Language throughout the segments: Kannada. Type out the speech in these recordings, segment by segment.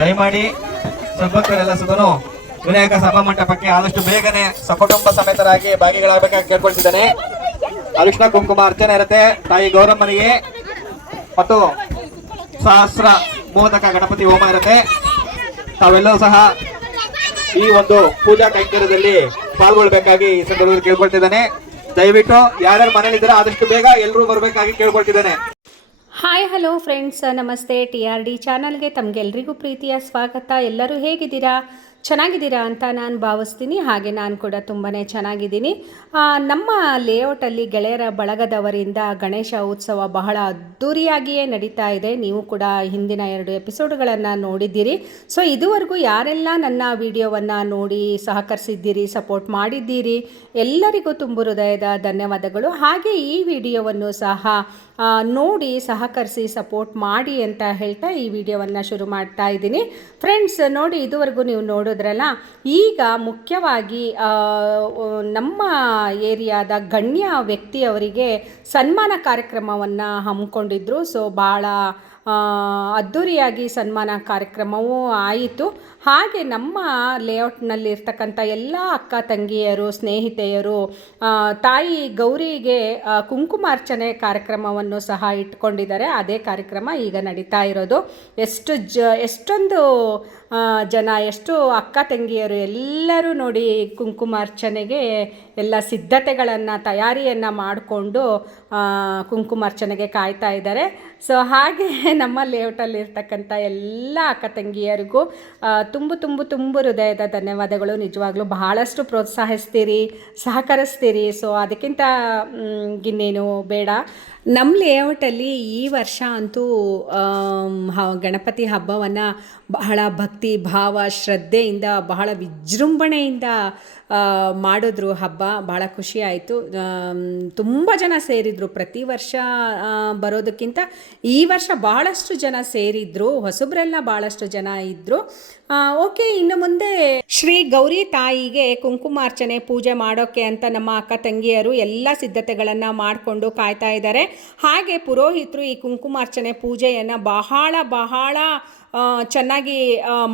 ದಯಮಾಡಿ ಸದ್ಭಕ್ತರೆಲ್ಲ ಸುಧನು ವಿನಾಯಕ ಸಭಾ ಮಂಟಪಕ್ಕೆ ಆದಷ್ಟು ಬೇಗನೆ ಸಕುಟುಂಬ ಸಮೇತರಾಗಿ ಭಾಗಿಗಳಾಗಬೇಕಾಗಿ ಕೇಳ್ಕೊಳ್ತಿದ್ದಾನೆ. ಅರಿಶಿನ ಕುಂಕುಮ ಅರ್ಚನೆ ಇರುತ್ತೆ ತಾಯಿ ಗೌರಮ್ಮನಿಗೆ ಮತ್ತು ಸಹಸ್ರ ಮೋದಕ ಗಣಪತಿ ಹೋಮ ಇರುತ್ತೆ. ತಾವೆಲ್ಲರೂ ಸಹ ಈ ಒಂದು ಪೂಜಾ ಕೈಂಕರ್ಯದಲ್ಲಿ ಪಾಲ್ಗೊಳ್ಬೇಕಾಗಿ ಈ ಸಂದರ್ಭದಲ್ಲಿ ಕೇಳ್ಕೊಳ್ತಿದ್ದಾನೆ. ದಯವಿಟ್ಟು ಯಾರ್ಯಾರು ಮನೇಲಿದ್ದೀರಾ ಆದಷ್ಟು ಬೇಗ ಎಲ್ಲರೂ ಬರಬೇಕಾಗಿ ಕೇಳ್ಕೊಳ್ತಿದ್ದಾನೆ. ಹಾಯ್ ಹಲೋ ಫ್ರೆಂಡ್ಸ್, ನಮಸ್ತೆ. TRD ಚಾನಲ್ಗೆ ತಮಗೆಲ್ರಿಗೂ ಪ್ರೀತಿಯ ಸ್ವಾಗತ. ಎಲ್ಲರೂ ಹೇಗಿದ್ದೀರಾ? ಚೆನ್ನಾಗಿದ್ದೀರಾ ಅಂತ ನಾನು ಭಾವಿಸ್ತೀನಿ. ಹಾಗೆ ನಾನು ಕೂಡ ತುಂಬಾ ಚೆನ್ನಾಗಿದ್ದೀನಿ. ನಮ್ಮ ಲೇಔಟಲ್ಲಿ ಗೆಳೆಯರ ಬಳಗದವರಿಂದ ಗಣೇಶ ಉತ್ಸವ ಬಹಳ ಅದ್ಧೂರಿಯಾಗಿಯೇ ನಡೀತಾ ಇದೆ. ನೀವು ಕೂಡ ಹಿಂದಿನ 2 ಎಪಿಸೋಡ್ಗಳನ್ನು ನೋಡಿದ್ದೀರಿ. ಸೊ ಇದುವರೆಗೂ ಯಾರೆಲ್ಲ ನನ್ನ ವಿಡಿಯೋವನ್ನು ನೋಡಿ ಸಹಕರಿಸಿದ್ದೀರಿ, ಸಪೋರ್ಟ್ ಮಾಡಿದ್ದೀರಿ, ಎಲ್ಲರಿಗೂ ತುಂಬು ಹೃದಯದ ಧನ್ಯವಾದಗಳು. ಹಾಗೆ ಈ ವಿಡಿಯೋವನ್ನು ಸಹ ನೋಡಿ ಸಹಕರಿಸಿ ಸಪೋರ್ಟ್ ಮಾಡಿ ಅಂತ ಹೇಳ್ತಾ ಈ ವಿಡಿಯೋವನ್ನು ಶುರು ಮಾಡ್ತಾ ಇದ್ದೀನಿ. ಫ್ರೆಂಡ್ಸ್ ನೋಡಿ, ಇದುವರೆಗೂ ನೀವು ನೋಡಿದ್ರಲ್ಲ, ಈಗ ಮುಖ್ಯವಾಗಿ ನಮ್ಮ ಏರಿಯಾದ ಗಣ್ಯ ವ್ಯಕ್ತಿಯವರಿಗೆ ಸನ್ಮಾನ ಕಾರ್ಯಕ್ರಮವನ್ನು ಹಮ್ಮಿಕೊಂಡಿದ್ರು. ಸೊ ಭಾಳ ಅದ್ಧೂರಿಯಾಗಿ ಸನ್ಮಾನ ಕಾರ್ಯಕ್ರಮವೂ ಆಯಿತು. ಹಾಗೆ ನಮ್ಮ ಲೇಔಟ್ನಲ್ಲಿರ್ತಕ್ಕಂಥ ಎಲ್ಲ ಅಕ್ಕ ತಂಗಿಯರು, ಸ್ನೇಹಿತೆಯರು ತಾಯಿ ಗೌರಿಗೆ ಕುಂಕುಮಾರ್ಚನೆ ಕಾರ್ಯಕ್ರಮವನ್ನು ಸಹ ಇಟ್ಕೊಂಡಿದ್ದಾರೆ. ಅದೇ ಕಾರ್ಯಕ್ರಮ ಈಗ ನಡೀತಾ ಇರೋದು. ಎಷ್ಟೊಂದು ಜನ, ಎಷ್ಟು ಅಕ್ಕ ತಂಗಿಯರು ಎಲ್ಲರೂ ನೋಡಿ ಕುಂಕುಮಾರ್ಚನೆಗೆ ಎಲ್ಲ ಸಿದ್ಧತೆಗಳನ್ನು, ತಯಾರಿಯನ್ನು ಮಾಡಿಕೊಂಡು ಕುಂಕುಮಾರ್ಚನೆಗೆ ಕಾಯ್ತಾ ಇದ್ದಾರೆ. ಸೊ ಹಾಗೆ ನಮ್ಮ ಲೇಔಟಲ್ಲಿರ್ತಕ್ಕಂಥ ಎಲ್ಲ ಅಕ್ಕ ತಂಗಿಯರಿಗೂ ತುಂಬು ಹೃದಯದ ಧನ್ಯವಾದಗಳು. ನಿಜವಾಗ್ಲೂ ಬಹಳಷ್ಟು ಪ್ರೋತ್ಸಾಹಿಸ್ತೀರಿ, ಸಹಕರಿಸ್ತೀರಿ. ಸೊ ಅದಕ್ಕಿಂತ ಇನ್ನೇನು ಬೇಡ. ನಮ್ಮ ಲೇಔಟಲ್ಲಿ ಈ ವರ್ಷ ಅಂತೂ ಗಣಪತಿ ಹಬ್ಬವನ್ನು ಬಹಳ ಭಕ್ತಿ ಭಾವ ಶ್ರದ್ಧೆಯಿಂದ ಬಹಳ ವಿಜೃಂಭಣೆಯಿಂದ ಮಾಡಿದ್ರು. ಹಬ್ಬ ಭಾಳ ಖುಷಿ ಆಯಿತು. ತುಂಬ ಜನ ಸೇರಿದರು. ಪ್ರತಿ ವರ್ಷ ಬರೋದಕ್ಕಿಂತ ಈ ವರ್ಷ ಭಾಳಷ್ಟು ಜನ ಸೇರಿದ್ರು. ಹೊಸಬ್ರೆಲ್ಲ ಭಾಳಷ್ಟು ಜನ ಇದ್ದರು. ಓಕೆ, ಇನ್ನು ಮುಂದೆ ಶ್ರೀ ಗೌರಿ ತಾಯಿಗೆ ಕುಂಕುಮಾರ್ಚನೆ ಪೂಜೆ ಮಾಡೋಕ್ಕೆ ಅಂತ ನಮ್ಮ ಅಕ್ಕ ತಂಗಿಯರು ಎಲ್ಲ ಸಿದ್ಧತೆಗಳನ್ನು ಮಾಡಿಕೊಂಡು ಕಾಯ್ತಾ ಇದ್ದಾರೆ. ಹಾಗೆ ಪುರೋಹಿತರು ಈ ಕುಂಕುಮಾರ್ಚನೆ ಪೂಜೆಯನ್ನು ಬಹಳ ಚೆನ್ನಾಗಿ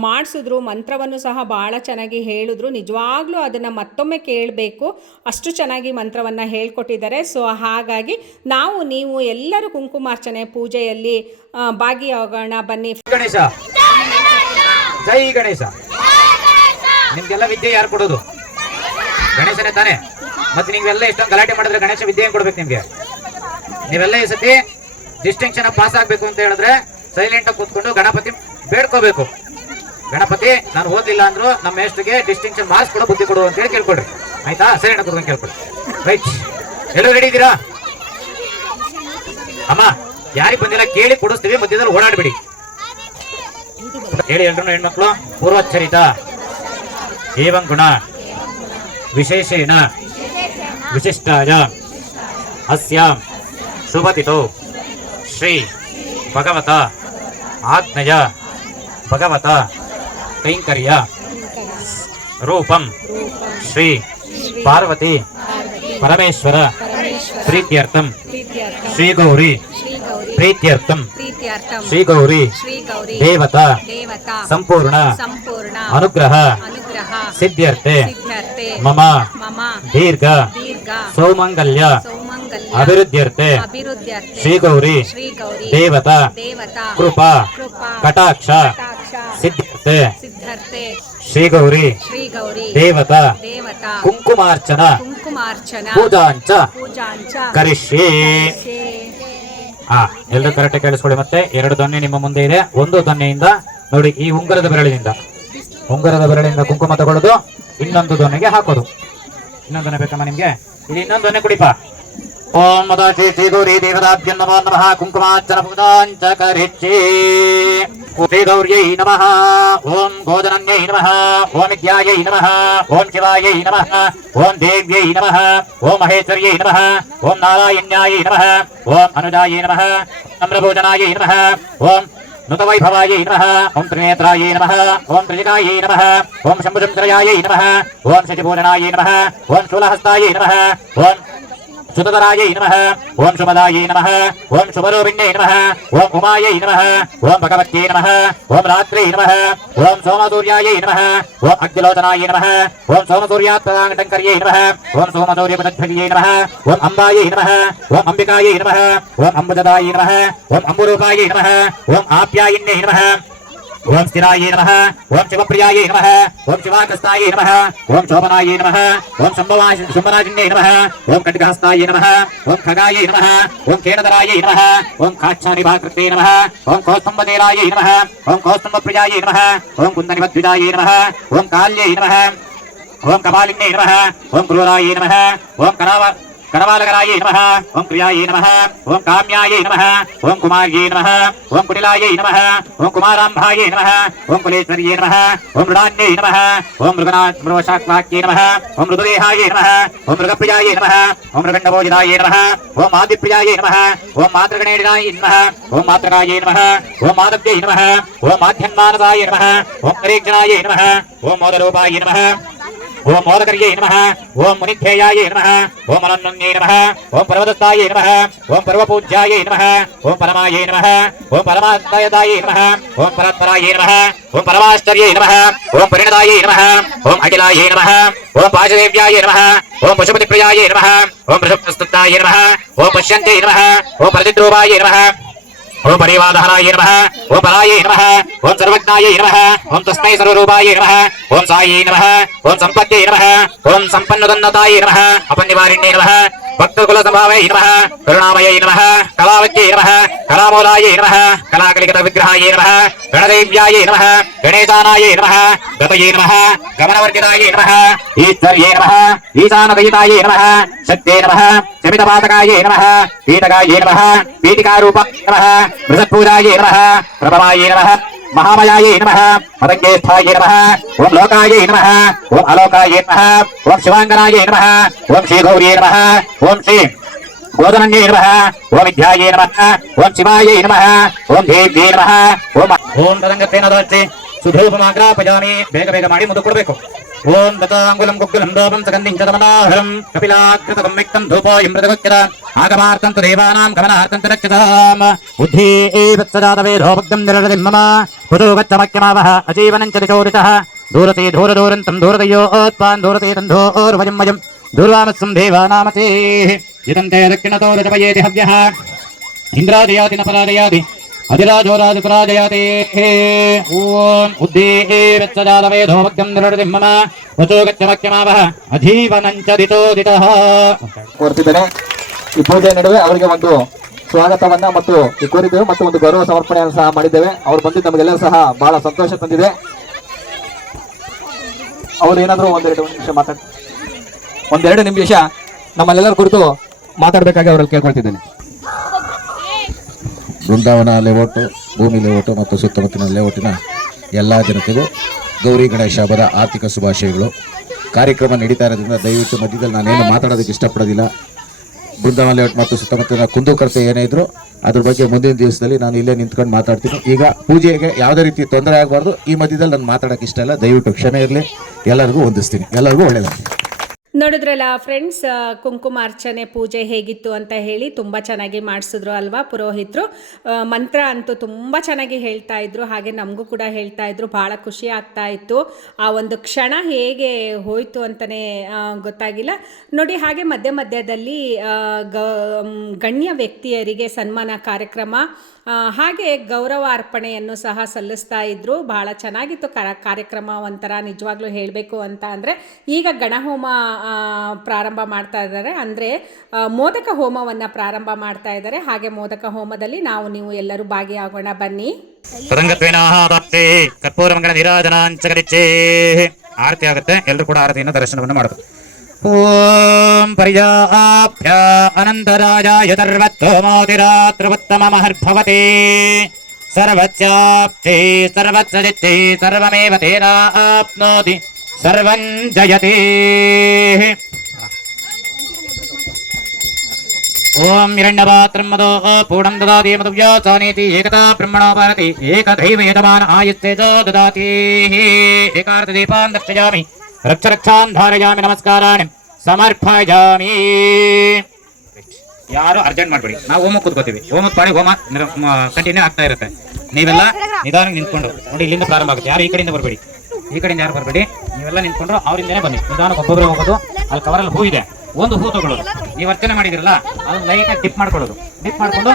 ಮಾಡಿಸಿದ್ರು. ಮಂತ್ರವನ್ನು ಸಹ ಭಾಳ ಚೆನ್ನಾಗಿ ಹೇಳಿದ್ರು. ನಿಜವಾಗ್ಲೂ ಅದನ್ನು ಮತ್ತೊಮ್ಮೆ ಕೇಳಬೇಕು, ಅಷ್ಟು ಚೆನ್ನಾಗಿ ಮಂತ್ರವನ್ನು ಹೇಳ್ಕೊಟ್ಟಿದ್ದಾರೆ. ಸೊ ಹಾಗಾಗಿ ನೀವು ಎಲ್ಲರೂ ಕುಂಕುಮಾರ್ಚನೆ ಪೂಜೆಯಲ್ಲಿ ಭಾಗಿಯಾಗೋಣ ಬನ್ನಿ. ಗಣೇಶ ಜೈ ಗಣೇಶ. ನಿಮ್ಗೆಲ್ಲ ವಿದ್ಯೆ ಯಾರು ಕೊಡೋದು? ಗಣೇಶನೇ ತಾನೆ. ಮತ್ತೆ ನೀವೆಲ್ಲ ಇಷ್ಟೊಂದು ಗಲಾಟೆ ಮಾಡಿದ್ರೆ ಗಣೇಶ ವಿದ್ಯೆ ಏನ್ ಕೊಡ್ಬೇಕು ನಿಮ್ಗೆ? ನೀವೆಲ್ಲ ಈ ಸತಿ ಡಿಸ್ಟಿಂಕ್ಷನ್ ಪಾಸ್ ಆಗ್ಬೇಕು ಅಂತ ಹೇಳಿದ್ರೆ ಸೈಲೆಂಟ್ ಆಗಿ ಕೂತ್ಕೊಂಡು ಗಣಪತಿ ಬೇಡ್ಕೋಬೇಕು. ಗಣಪತಿ, ನಾನು ಓದ್ಲಿಲ್ಲ ಅಂದ್ರು ನಮ್ಮ ಮೇಷ್ಟ್ರಿಗೆ ಡಿಸ್ಟಿಂಕ್ಷನ್ ಮಾರ್ಕ್ಸ್ ಕೊಡೋ ಬುದ್ಧಿ ಕೊಡು ಅಂತ ಹೇಳಿ ಕೇಳ್ಕೊಡ್ರಿ. ಆಯ್ತಾ? ಸೈಲೆಂಟ್ ಆಗಿ ಕೂತ್ಕೊಂಡು ಕೇಳ್ಕೊಡ್ರಿ. ರೈಟ್, ಎಲ್ಲರೂ ರೆಡಿ ಇದ್ದೀರಾ? ಅಮ್ಮ, ಯಾರಿಗೆ ಬಂದಿಲ್ಲ ಕೇಳಿ ಕೊಡಿಸ್ತೀವಿ, ಮಧ್ಯದಲ್ಲಿ ಓಡಾಡ್ಬಿಡಿ. ಹೇಳಿ ಎಲ್ರು ಹೆಣ್ಮಕ್ಳು. ಪೂರ್ವಚ್ಚರಿತ ಏವಂ ಗುಣ ವಿಶೇಷೇಣ ವಿಶಿಷ್ಟಾಯ ಅಸ್ಯಾಂ ಶುಭತಿಥೌ ಶ್ರೀ ಭಗವತ ಆಜ್ಞೆಯ ಭಗವತ ಕೈಂಕರ್ಯ ರೂಪಂ ಶ್ರೀ ಪಾರ್ವತಿ ಪರಮೇಶ್ವರ ಪ್ರೀತ್ಯರ್ಥಂ ಶ್ರೀ ಗೌರಿ ಪ್ರೀತ್ಯರ್ಥಂ ಶ್ರೀ ಗೌರಿ ದೇವತಾ ಸಂಪೂರ್ಣ ಅನುಗ್ರಹ ಸಿದ್ಧ್ಯರ್ಥೆ ಮಮ ದೀರ್ಘ ಸೌಮಂಗಲ್ಯ ಅಭಿವೃದ್ಧ್ಯರ್ಥೆ ಶ್ರೀ ಗೌರಿ ದೇವತಾ ಕೃಪಾ ಕಟಾಕ್ಷ ಸಿದ್ಧ್ಯರ್ಥೆ ಶ್ರೀ ಗೌರಿ ದೇವತಾ ಕುಂಕುಮಾರ್ಚನ ಪೂಜಾಂಚ ಕರಿಷ್ಯೆ. ಎಲ್ಲರೂ ಕರೆಕ್ಟ್ ಕೇಳಿಸ್ಕೊಳ್ಳಿ. ಮತ್ತೆ 2 ದೊನ್ನೆ ನಿಮ್ಮ ಮುಂದೆ ಇದೆ. ಒಂದು ದೊನ್ನೆಯಿಂದ ನೋಡಿ, ಈ ಉಂಗುರದ ಬೆರಳಿನಿಂದ ಕುಂಕುಮ ತಗೊಳ್ಳೋದು, ಇನ್ನೊಂದು ದೊನ್ನೆಗೆ ಹಾಕೋದು. ಇನ್ನೊಂದು ದೊನ್ನೆ ಬೇಕಮ್ಮ ನಿಮ್ಗೆ? ಇಲ್ಲಿ ಇನ್ನೊಂದು ದೊನ್ನೆ ಕುಡಿಪ. ಓಂ ಮದ ಶ್ರೀ ಗೌರಿ ದೇವತಾಭ್ಯೋ ನಮೋ ನಮಃ. ಕುಂಕುಮಾರ್ಚನ ಪೂಜಾಂಚ ಕರಿಷ್ಯೆ. ಶ್ರೀ ಗೌರ್ಯೈ ನಮಃ. ಓಂ ಗೋಧನನ್ಯೈ ನಮಃ. ಓಂ ವಿದ್ಯಾಯೈ ನಮಃ. ಓಂ ಶಿವಾಯೈ ನಮಃ. ಓಂ ದೇವ್ಯೈ ನಮಃ. ಓಂ ಮಹೇಶ್ವರ್ಯೈ ನಮಃ. ಓಂ ನಾರಾಯಣ್ಯಾಯೈ ನಮಃ. ಓಂ ಅನುಜಾಯೈ ನಮಃ. ನಮ್ರಭೋಜನಾಯೈ ನಮಃ. ಓಂ ನುತವೈಭವಾಯೈ ನಮಃ. ಓಂ ತ್ರಿನೇತ್ರಾಯೈ ನಮಃ. ಓಂ ತ್ರಿಜಗಾಯೈ ನಮಃ. ಓಂ ಶಂಭುಸಂತ್ರಯಾಯೈ ನಮಃ. ಓಂ ಶಚಿಪೂರಣಾಯೈ ನಮಃ. ಓಂ ಶೂಲಹಸ್ತಾಯೈ ನಮಃ. ಓಂ सुतधरायै नमः ओम शुभदायै नमः ओम शुभरूपिण्यै नमः ओम उमायै नमः ओम भगवत्यै नमः ओम रात्रै नमः ओम सोमसूर्यायै नमः ओम अग्निलोचनायै नमः ओम सोमसूर्यात्मकाङ्कर्यै नमः ओम सोमसूर्यपदध्वज्यै नमः ओम अम्बायै नमः ओम अंबिकायै नमः ओम अम्बुजदायै नमः ओम अम्बुरूपायै नमः ओम आप्यायिन्यै नमः ओम स्थिरायै नमः ओम शिवप्रियायै नमः ओम शिवाकृष्णायै नमः ओम शोभनायै नमः ओम शंभराजिन्यै नमः ओम खड्गहस्तायै नमः ओम खगायै नमः ओम केनदरायै नमः ओम काच्छानिभाकृत्यै नमः ओम कौस्तुम्भदेरायै नमः ओम कौस्तुम्भप्रियायै नमः ओम कुन्दनिवद्विजायै नमः ओम काल्यै नमः ओम कपालिन्यै नमः ओम क्रूरायै नमः ओम करवालकरायै नमः ओम प्रियायै नमः ओम काम्यायै नमः ओम कुमार्यै नमः ओम कुटिलायै नमः ओम कुमाराम्भायै नमः ओम कुलेश्वर्यै नमः ओम मृडान्यै नमः ओम मृगनाथमृगशाक्वाक्यै नमः ओम मृदुदेहायै नमः ओम मृगप्रियायै नमः ओम मृगण्डभोजिदायै नमः ओम आदिप्रियायै नमः ओम मातृगणेशायै नमः ओम मातृकायै नमः ओम माधव्यै नमः ओम माध्यन्मानसायै नमः ओम करेक्षणायै नमः ओम मोदरूपायै नमः ओम मोदकर्यै नमः ओम मुनिध्येयायै नमः ओम अनन्यै नमः ओम पर्वतस्थायै नमः ओम पर्वपूज्यायै नमः ओम परमायै नमः ओम परमात्मयदायै नमः ओम परात्परायै नमः ओम परमाश्चर्यै नमः ओम परिणदायै नमः ओम अखिलायै नमः ओम पाशदेव्यायै नमः ओम पशुपतिप्रियायै नमः ओम पशुप्रस्तुतायै नमः ओम पश्यन्त्यै नमः ओम प्रतिद्रूपायै नमः ओम परिवादहरायै नमः ओम परायै नमः ओम सर्वज्ञायै नमः ओम तस्मै सर्वरूपायै नमः ओम सायै नमः ओम संपत्त्यै नमः ओम संपन्नदन्नतायै नमः अपन्निवारिण्यै नमः भक्तकुलसंभावै नमः करुणामयै नमः कलावत्यै नमः कलामूलायै नमः कलाकलिकतविग्रहायै नमः गणदेव्यायै नमः गणेशानायै नमः गतये नमः गमनवर्जितायै नमः ईश्वर्ये नमः ईशानदयितायै नमः शक्त्यै नमः शमितपातकायै नमः पीतकायै नमः पीतिकारूपाय नमः मृषत्पूजायै नमः प्रभवायै नमः महामयायै नमः मदङ्गेष्ठायै नमः ओम लोकायै नमः ओम अलोकायै नमः ओम शिवाङ्गनायै नमः ओम श्रीगौर्यै नमः ओम श्री गोदनन्यै नमः ओम विद्यायै नमः ओम शिवायै नमः ओम देव्यै नमः ओम ओम तदङ्गत्वेन दवच्चे सुधूपमाग्रापयामि ಬೇಗ ಬೇಗ ಮಾಡಿ ಮುದು ಕೊಡಬೇಕು ಓಂ ತತಾಂಗುಲಂ ಗುಗ್ಗುಲಂ ದೋಪಂ ಸಗಂಧಿಂ ಚ ತಮನಾಹರಂ ಕಪಿಲಾಕೃತಕಂ ವಿಕ್ತಂ ಧೂಪೋಯಂ ಮೃತಗಚ್ಯತ ಆಗಮಾರ್ಥಂ ತು ದೇವಾನಾಂ ಗಮನಾರ್ಥಂ ತು ರಕ್ಷತಾಂ ಬುದ್ಧಿ ವತ್ಸಜಾತವೇಧೋ ಭಕ್ತಂ ನಿರಳದಿಂ ಮಮ ಕುತೋ ಗಚ್ಚಮಕ್ಯಮಾವಹ ಅಜೀವನಂ ಚ ದಿಶೋರಿತಃ ದೂರತೆ ಧೂರದೂರಂತಂ ದೂರದಯೋತ್ಪಾನ್ ದೂರತೆ ತಂಧೋರ್ವಯಂ ವಯಂ ದೂರ್ವಾಮತ್ಸಂ ದೇವಾನಾಮತೆ ಯದಂತೆ ದಕ್ಷಿಣತೋ ರಜಪಯೇತಿ ಹವ್ಯಃ ಇಂದ್ರಾದಯಾತಿ ನ ಪರಾದಯಾತಿ अधिराजोराजपराजयाते ओम उद्दीवत्सजातवेधो भक्तं निरृतिं मम वचो गच्छमक्यमावह अजीवनञ्चदितोदितः ಕೋರ್ತಿದ್ದೇನೆ. ಈ ಪೂಜೆ ನಡುವೆ ಅವರಿಗೆ ಒಂದು ಸ್ವಾಗತವನ್ನ ಮತ್ತು ಈ ಕೋರಿದ್ದೇವೆ ಮತ್ತು ಒಂದು ಗೌರವ ಸಮರ್ಪಣೆಯನ್ನು ಸಹ ಮಾಡಿದ್ದೇವೆ. ಅವರು ಬಂದಿದ್ದು ನಮಗೆಲ್ಲರೂ ಸಹ ಬಹಳ ಸಂತೋಷ ತಂದಿದೆ. ಅವರು ಏನಾದರೂ ಒಂದೆರಡು ನಿಮಿಷ ನಮ್ಮಲ್ಲೆಲ್ಲರ ಕುರಿತು ಮಾತಾಡಬೇಕಾಗಿ ಅವರಲ್ಲಿ ಕೇಳ್ಕೊಳ್ತಿದ್ದೇನೆ. ಬೃಂದಾವನ ಲೇಔಟು, ಭೂಮಿ ಲೇಔಟು ಮತ್ತು ಸುತ್ತಮುತ್ತಲಿನ ಲೇಔಟಿನ ಎಲ್ಲ ಜನತೆಗೂ ಗೌರಿ ಗಣೇಶ ಹಬ್ಬದ ಆರ್ಥಿಕ ಶುಭಾಶಯಗಳು. ಕಾರ್ಯಕ್ರಮ ನಡೀತಾ ಇರೋದ್ರಿಂದ ದಯವಿಟ್ಟು ಮಧ್ಯದಲ್ಲಿ ನಾನೇನು ಮಾತಾಡೋದಕ್ಕೆ ಇಷ್ಟಪಡೋದಿಲ್ಲ. ಬೃಂದಾವನ ಲೇಔಟ್ ಮತ್ತು ಸುತ್ತಮುತ್ತಲಿನ ಕುಂದುಕೊರತೆ ಏನೇ ಇದ್ರು ಅದ್ರ ಬಗ್ಗೆ ಮುಂದಿನ ದಿವಸದಲ್ಲಿ ನಾನು ಇಲ್ಲೇ ನಿಂತ್ಕೊಂಡು ಮಾತಾಡ್ತೀನಿ. ಈಗ ಪೂಜೆಗೆ ಯಾವುದೇ ರೀತಿ ತೊಂದರೆ ಆಗಬಾರ್ದು. ಈ ಮಧ್ಯದಲ್ಲಿ ನಾನು ಮಾತಾಡೋಕ್ಕೆ ಇಷ್ಟ ಇಲ್ಲ, ದಯವಿಟ್ಟು ಕ್ಷಮೆ ಇರಲಿ. ಎಲ್ಲರಿಗೂ ವಂದಿಸ್ತೀನಿ. ಎಲ್ಲರಿಗೂ ಒಳ್ಳೆಯದಾಗಲಿ. ನೋಡಿದ್ರಲ್ಲ ಫ್ರೆಂಡ್ಸ್, ಕುಂಕುಮಾರ್ಚನೆ ಪೂಜೆ ಹೇಗಿತ್ತು ಅಂತ ಹೇಳಿ ತುಂಬ ಚೆನ್ನಾಗಿ ಮಾಡಿಸಿದ್ರು ಅಲ್ವಾ ಪುರೋಹಿತರು. ಮಂತ್ರ ಅಂತೂ ತುಂಬ ಚೆನ್ನಾಗಿ ಹೇಳ್ತಾ ಇದ್ರು, ಹಾಗೆ ನಮಗೂ ಕೂಡ ಹೇಳ್ತಾ ಇದ್ರು. ಭಾಳ ಖುಷಿ ಆಗ್ತಾ ಇತ್ತು. ಆ ಒಂದು ಕ್ಷಣ ಹೇಗೆ ಹೋಯಿತು ಅಂತಲೇ ಗೊತ್ತಾಗಿಲ್ಲ ನೋಡಿ. ಹಾಗೆ ಮಧ್ಯ ಮಧ್ಯದಲ್ಲಿ ಗಣ್ಯ ವ್ಯಕ್ತಿಯರಿಗೆ ಸನ್ಮಾನ ಕಾರ್ಯಕ್ರಮ ಹಾಗೆ ಗೌರವ ಅರ್ಪಣೆಯನ್ನು ಸಹ ಸಲ್ಲಿಸ್ತಾ ಇದ್ರು. ಭಾಳ ಚೆನ್ನಾಗಿತ್ತು ಕಾರ್ಯಕ್ರಮ. ಒಂಥರ ನಿಜವಾಗ್ಲೂ ಹೇಳಬೇಕು ಅಂತ ಅಂದರೆ ಈಗ ಗಣಹೋಮ ಪ್ರಾರಂಭ ಮಾಡ್ತಾ ಇದ್ದಾರೆ, ಅಂದರೆ ಮೋದಕ ಹೋಮವನ್ನು ಪ್ರಾರಂಭ ಮಾಡ್ತಾ ಇದ್ದಾರೆ. ಹಾಗೆ ಮೋದಕ ಹೋಮದಲ್ಲಿ ನೀವು ಎಲ್ಲರೂ ಭಾಗಿಯಾಗೋಣ ಬನ್ನಿ. ಕರ್ಪೂರ ಮಂಗಳ ನೀರಾಜನಾಂಚಕರಿಚ್ಚೇ ಆರತಿ ಆಗುತ್ತೆ. ಎಲ್ಲರೂ ಕೂಡ ಆರತಿಯನ್ನು ದರ್ಶನವನ್ನು ಮಾಡಬೇಕು. ಓಂ ಪರ್ಯಾಪ್ಯ ಅನಂತರಾಜಾಯ ಸರ್ವತ್ತೋಮೋತಿರಾತ್ರವತ್ತಮಮಹರ್ಭವತೆ ಸರ್ವಚ್ಯಾಪ್ತಿ ಸರ್ವತ್ಸಜಿತ್ತಿ ಸರ್ವಮೇವ ತೇನಾಪ್ನೋತಿ ಸರ್ವಂ ಜಯತಿ. ಓಂ ಹಿರಣ್ಯಪಾತ್ರಂ ಮದೋ ಪೂರ್ಣಂ ದದಾತಿ ಮಧುವ್ಯಾಸಾನೇತಿ ಏಕತಾ ಬ್ರಹ್ಮಣೋ ಭಾರತಿ ಏಕದೈವ ಯಜಮಾನ ಆಯುಸ್ತೇಜೋ ದದಾತಿ. ಏಕಾರ್ಧದೀಪಾನ್ ದರ್ಶಯಾಮಿ ರಕ್ಷಾನ್ ಧಾರಯಾಮಿ ನಮಸ್ಕಾರಾಣಿ ಸಮರ್ಪಯಾಮಿ. ಯಾರು ಅರ್ಜೆಂಟ್ ಮಾಡ್ಬೇಡಿ. ನಾವು ಹೋಮ ಕೂತ್ಕೋತೀವಿ, ಹೋಮದ ಪಾಡಿ ಹೋಮ ಕಂಟಿನ್ಯೂ ಆಗ್ತಾ ಇರುತ್ತೆ. ನೀವೆಲ್ಲ ನಿಧಾನ ನಿಂತ್ಕೊಂಡು ನೋಡಿ, ಇಲ್ಲಿಂದ ಪ್ರಾರಂಭ ಆಗುತ್ತೆ. ಯಾರು ಈ ಕಡೆಯಿಂದ ಬರಬೇಡಿ, ಈ ಕಡೆಯಿಂದ ಯಾರು ಬರಬೇಡಿ, ನೀವೆಲ್ಲ ನಿಂತ್ಕೊಂಡ್ರು ಅವರಿಂದನೇ ಬನ್ನಿ. ನಿಧಾನ ಒಬ್ಬೊಬ್ಬರೇ ಹೋಗೋದು. ಅಲ್ಲಿ ಕವರಲ್ಲಿ ಹೂ ಇದೆ, ಒಂದು ಹೂ ತಗೊಳ್ಳೋದು. ನೀವು ಅರ್ಚನೆ ಮಾಡಿದಿರಲ್ಲ, ಅದನ್ನ ಲೈಟಾಗಿ ಡಿಪ್ ಮಾಡ್ಕೊಳ್ಳೋದು. ಡಿಪ್ ಮಾಡ್ಕೊಂಡು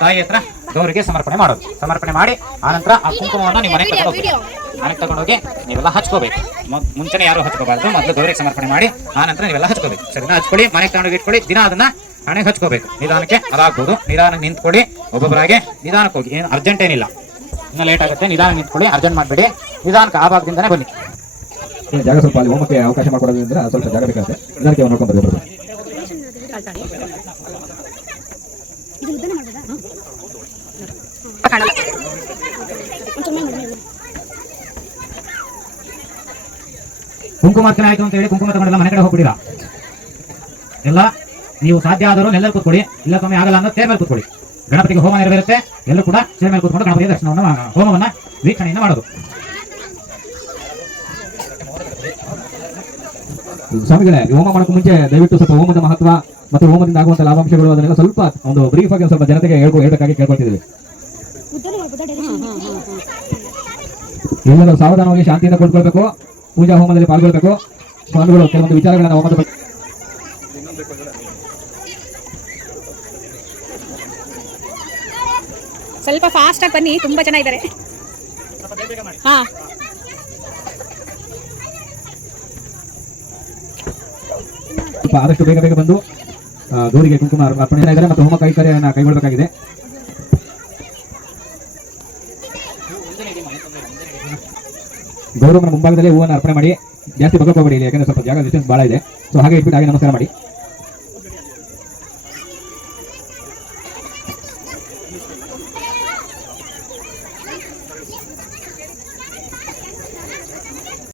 ತಾಯಿ ಹತ್ರ ಗೌರಿಗೆ ಸಮರ್ಪಣೆ ಮಾಡೋದು. ಸಮರ್ಪಣೆ ಮಾಡಿ ಆನಂತರ ಆ ಕುಂಕುಮವನ್ನು ನೀವು ಮನೆಗೆ ತಗೊಂಡೋಗಿ ನೀವೆಲ್ಲ ಹಚ್ಕೋಬೇಕು. ಮುಂಚೆನೆ ಯಾರು ಹಚ್ಕೋಬಾರ್ದು, ಮೊದಲು ಗೌರಿಗೆ ಸಮರ್ಪಣೆ ಮಾಡಿ ಆನಂತರ ನೀವೆಲ್ಲ ಹಚ್ಕೋಬೇಕು. ಸರಿನಾ? ಹಚ್ಕೊಳ್ಳಿ, ಮನೆಗೆ ತಗೊಂಡೋಗಿ ಇಟ್ಕೊಳ್ಳಿ. ದಿನ ಅದನ್ನ ಹಣೆಗೆ ಹಚ್ಕೋಬೇಕು. ನಿಧಾನಕ್ಕೆ ಅದಾಗ್ಬೋದು. ನಿಧಾನಕ್ಕೆ ನಿಂತ್ಕೊಳ್ಳಿ, ಒಬ್ಬೊಬ್ಬರಾಗೆ ನಿಧಾನಕ್ಕೆ ಹೋಗಿ. ಏನು ಅರ್ಜೆಂಟ್ ಏನಿಲ್ಲ, ಇನ್ನು ಲೇಟ್ ಆಗುತ್ತೆ. ನಿಧಾನ ನಿಂತ್ಕೊಳ್ಳಿ, ಅರ್ಜೆಂಟ್ ಮಾಡಬೇಡಿ. ನಿಧಾನಕ್ಕೆ ಆ ಭಾಗದಿಂದನೇ ಬನ್ನಿ. ಜಾಗ ಸ್ವಲ್ಪ ಅಲ್ಲಿ ಹೋಮಕ್ಕೆ ಅವಕಾಶ ಮಾಡಿಕೊಡೋದ್ರಿಂದ ಸ್ವಲ್ಪ ಜಾಗ ಬೇಕಾಗುತ್ತೆ. ನಿಧಾನಕ್ಕೆ ನೋಡ್ಕೊಂಡು ಬರ್ಬೋದು. ಕುಂಕುಮಾರ್ಚನೆ ಆಯ್ತು ಅಂತ ಹೇಳಿ ಕುಂಕುಮ ತಗೊಂಡೆಲ್ಲ ಮನೆ ಕಡೆ ಹೋಗ್ಬಿಡಿರ. ಎಲ್ಲ ನೀವು ಸಾಧ್ಯ ಆದರೂ ನೆಲ್ಲಲ್ಲಿ ಕೂತ್ಕೊಳ್ಳಿ, ಇಲ್ಲ ಕಮ್ಮಿ ಆಗಲ್ಲ ಅಂದ್ರೆ ಚೇರ್ ಮೇಲೆ ಕೂತ್ಕೊಳ್ಳಿ. ಗಣಪತಿಗೆ ಹೋಮ ನೆರವೇರುತ್ತೆ. ಎಲ್ಲರೂ ಕೂಡ ಚೇರ್ ಮೇಲೆ ಕೂತ್ಕೊಂಡು ಗಣಪತಿಯ ದರ್ಶನವನ್ನು ಹೋಮವನ್ನ ವೀಕ್ಷಣೆಯಿಂದ ಮಾಡೋದು. ಸ್ವಾಮಿಗಳೇ, ಹೋಮ ಮಾಡೋಕೆ ಮುಂಚೆ ದಯವಿಟ್ಟು ಸ್ವಲ್ಪ ಹೋಮದ ಮಹತ್ವ ಮತ್ತು ಹೋಮದಿಂದ ಆಗುವಂತ ಲಾಭಾಂಶಗಳು ಅದನ್ನೆಲ್ಲ ಸ್ವಲ್ಪ ಒಂದು ಬ್ರೀಫ್ ಆಗಿ ಸ್ವಲ್ಪ ಜನತೆಗೆ ಹೇಳ್ಬೇಕಾಗಿ ಕೇಳ್ಕೊಳ್ತಿದ್ದೀವಿ. ಎಲ್ಲರೂ ಸಾವಧಾನವಾಗಿ ಶಾಂತಿಯಿಂದ ಕೂತ್ಕೊಳ್ಬೇಕು. ಪೂಜಾ ಹೋಮದಲ್ಲಿ ಪಾಲ್ಗೊಳ್ಬೇಕು. ಸ್ವಾಮಿಗಳು ಕೆಲವೊಂದು ವಿಚಾರಗಳನ್ನ ಹೋಮದ ಬಗ್ಗೆ ಸ್ವಲ್ಪ ಫಾಸ್ಟ್ ಆಗಿ ಬನ್ನಿ, ತುಂಬಾ ಜನ ಇದ್ದಾರೆ. ಹಾ, ಆದಷ್ಟು ಬೇಗ ಬೇಗ ಬಂದು ಗೌರಿಗೆ ಕುಂಕುಮ ಅರ್ಪಣೆ ಇದ್ದಾರೆ ಮತ್ತು ಹೋಮ ಕೈಕರ್ಯವನ್ನು ಕೈಗೊಳ್ಳಬೇಕಾಗಿದೆ. ಗೌರವನ ಮುಂಭಾಗದಲ್ಲಿ ಹೂವನ್ನು ಅರ್ಪಣೆ ಮಾಡಿ. ಜಾಸ್ತಿ ಬಗ್ಗಕ್ಕೆ ಹೋಗಬೇಡಿ, ಯಾಕಂದ್ರೆ ಸ್ವಲ್ಪ ಜಾಗ ಡಿಸ್ಟೆನ್ಸ್ ಬಹಳ ಇದೆ. ಸೊ ಹಾಗೆ ಇಟ್ಬಿಟ್ಟು ಹಾಗೆ ನಮಸ್ಕಾರ ಮಾಡಿ.